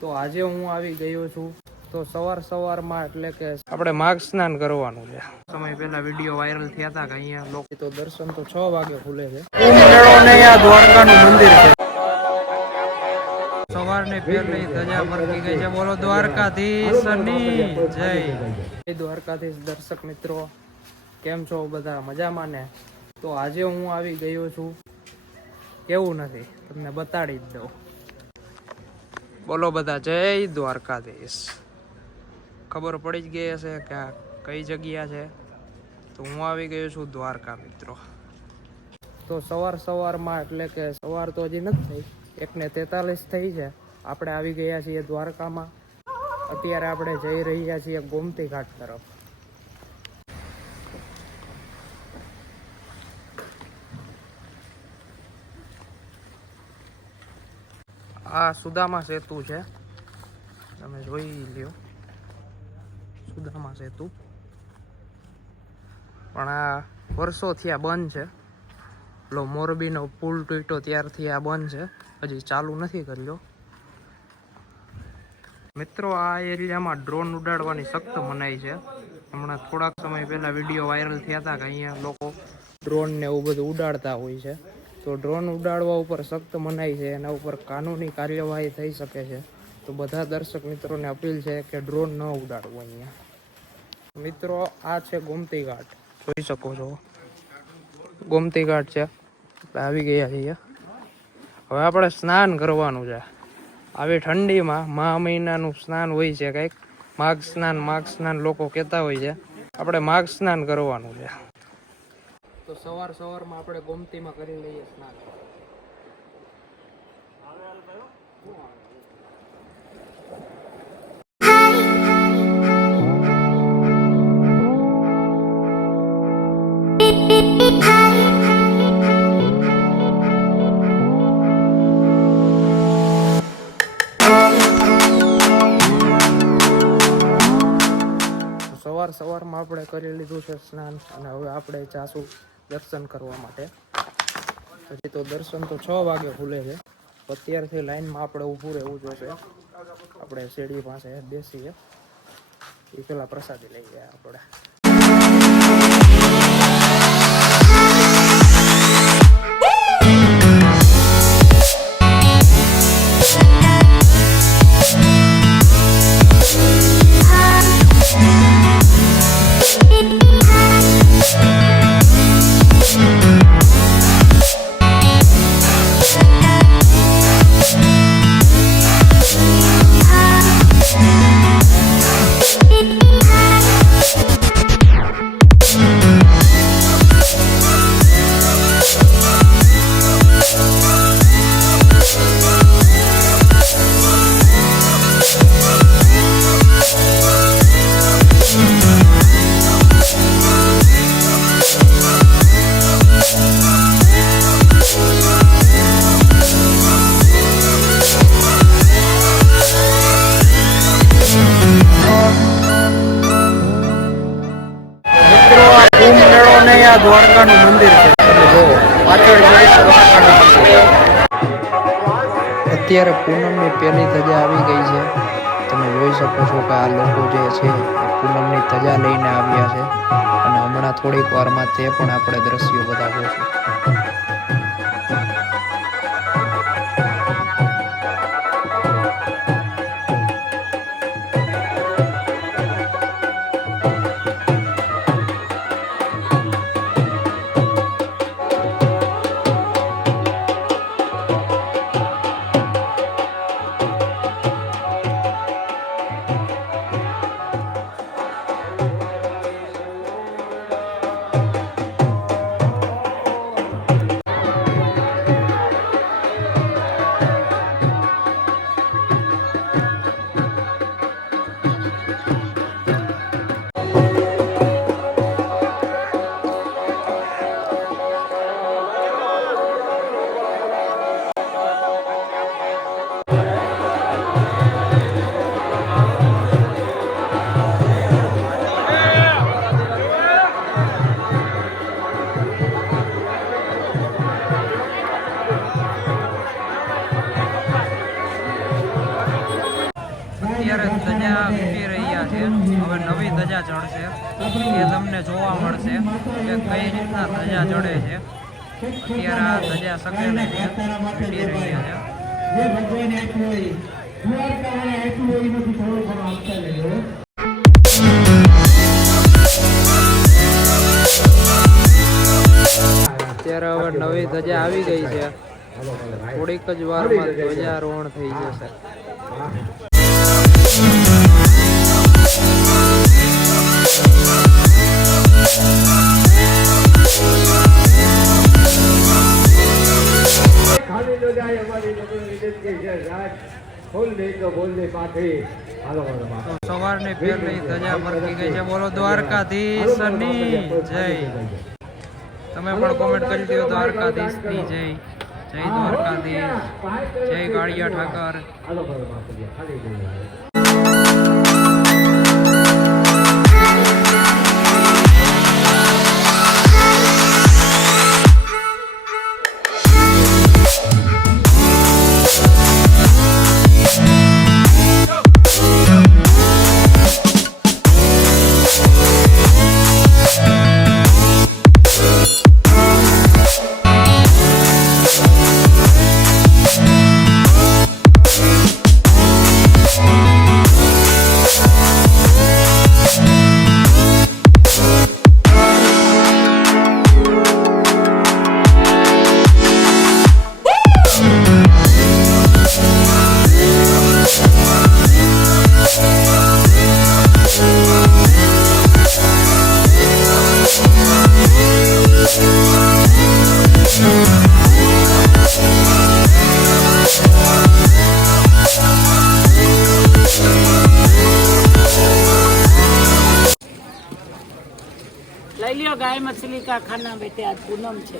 તો આજે હું આવી ગયો છું તો સવારમાં એટલે કે આપણે માર્ગ સ્નાન કરવાનું છે. સમય પહેલા વિડીયો વાયરલ થયા હતા કે અહીંયા લોકો તો દર્શન તો 6 વાગે ખુલે છે. મેળો ને આ દ્વારકાનું મંદિર છે. સવારની પહેલી ધજા ફરકી ગઈ છે. બોલો દ્વારકાધીશની જય. દ્વારકાધીશ દર્શક મિત્રો, કેમ છો બધા? મજામાં ને? તો આજે હું આવી ગયો છું, કેવું નથી તમને બતાડી જ દઉં. બોલો બધા જય દ્વારકાધીશ. ખબર પડી જ ગઈ હશે કે કઈ જગ્યા છે. તો હું આવી ગયો છું દ્વારકા મિત્રો. તો સવારમાં એટલે કે સવાર તો હજી નથી થઈ, 1:43 થઈ છે. આપણે આવી ગયા છીએ દ્વારકામાં. અત્યારે આપણે જઈ રહ્યા છીએ ગોમતી ઘાટ તરફ. આ સુદામા સેતુ છે, તમે જોઈ લ્યો. સુદામા સેતુ પણ આ વર્ષોથી આ બંધ છે. પેલો મોરબીનો પુલ તૂટ્યો ત્યારથી આ બંધ છે, હજી ચાલુ નથી કર્યો. મિત્રો, આ એરિયામાં ડ્રોન ઉડાડવાની સખ્ત મનાઈ છે. હમણાં થોડાક સમય પહેલા વિડીયો વાયરલ થયા હતા કે અહીંયા લોકો ડ્રોન ને એવું બધું ઉડાડતા હોય છે. તો ડ્રોન ઉડાડવા ઉપર સખ્ત મનાઈ છે, એના ઉપર કાનૂની કાર્યવાહી થઈ શકે છે. તો બધા દર્શક મિત્રોને અપીલ છે કે ડ્રોન ન ઉડાડવું અહીંયા. મિત્રો, આ છે ગોમતી ઘાટ, જોઈ શકો છો. ગોમતી ઘાટ છે, આપણે આવી ગયા છીએ. હવે આપણે સ્નાન કરવાનું છે. આવી ઠંડીમાં મહા મહિનાનું સ્નાન હોય છે, કંઈક માઘ સ્નાન લોકો કહેતા હોય છે. આપણે માઘ સ્નાન કરવાનું છે. તો સવારમાં આપણે ગોમતીમાં કરી લઈએ સ્નાન. સવારમાં આપણે કરી લીધું છે સ્નાન, અને હવે આપણે જાશું દર્શન કરવા માટે. હજી તો દર્શન તો 6 વાગે ખુલે છે. અત્યારથી લાઈનમાં આપણે ઊભું રહેવું જોશે. આપણે શેરડી પાસે બેસીએ, એ પેલા પ્રસાદી લઈ ગયા આપણે. દ્વારકાનું મંદિર છે, પાછળ અત્યારે પૂનમની પહેલી ધજા આવી ગઈ છે. તમે જોઈ શકો છો કે આ લોકો જે છે પૂનમની ધજા લઈને આવ્યા છે, અને હમણાં થોડીક વારમાં તે પણ આપણે દ્રશ્યો બધા જોઈશું. અત્યારે ધજા ફૂટી રહ્યા છે. હવે નવી ધજા ચડશે એ તમને જોવા મળશે કે કઈ રીતના ધજા ચડે છે. અત્યારે આ ધજા સકેલે છે, ફૂટી રહ્યા છે. અત્યારે હવે નવી ધજા આવી ગઈ છે. થોડીક જ વારમાં ધ્વજારોહણ થઈ જશે. સવારની પહેલી ધજા ફરકી ગઈ છે. બોલો દ્વારકાધીશની જય. તમે પણ કોમેન્ટ કરી દો દ્વારકાધીશની જય. જય દ્વારકાધીશ, જય કાળિયા ઠાકર. ले लियो गाय मछली का खाना बेटे, आज पूनम छे।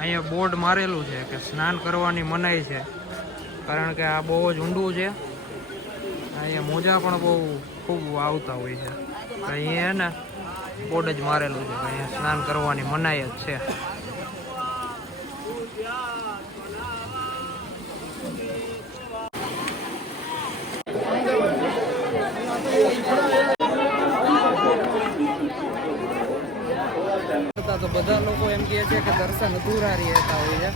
અહીંયા બોર્ડ મારેલું છે કે સ્નાન કરવાની મનાઈ છે, કારણ કે આ બહુ જ ઊંડું છે. અહીંયા મોજા પણ બહુ ખૂબ આવતા હોય છે. અહીંયા ને બોર્ડ જ મારેલું છે કે અહીંયા સ્નાન કરવાની મનાઈ જ છે. તો બધા લોકો એમ કહે છે કે દર્શન અધૂરા રહેતા હોય છે.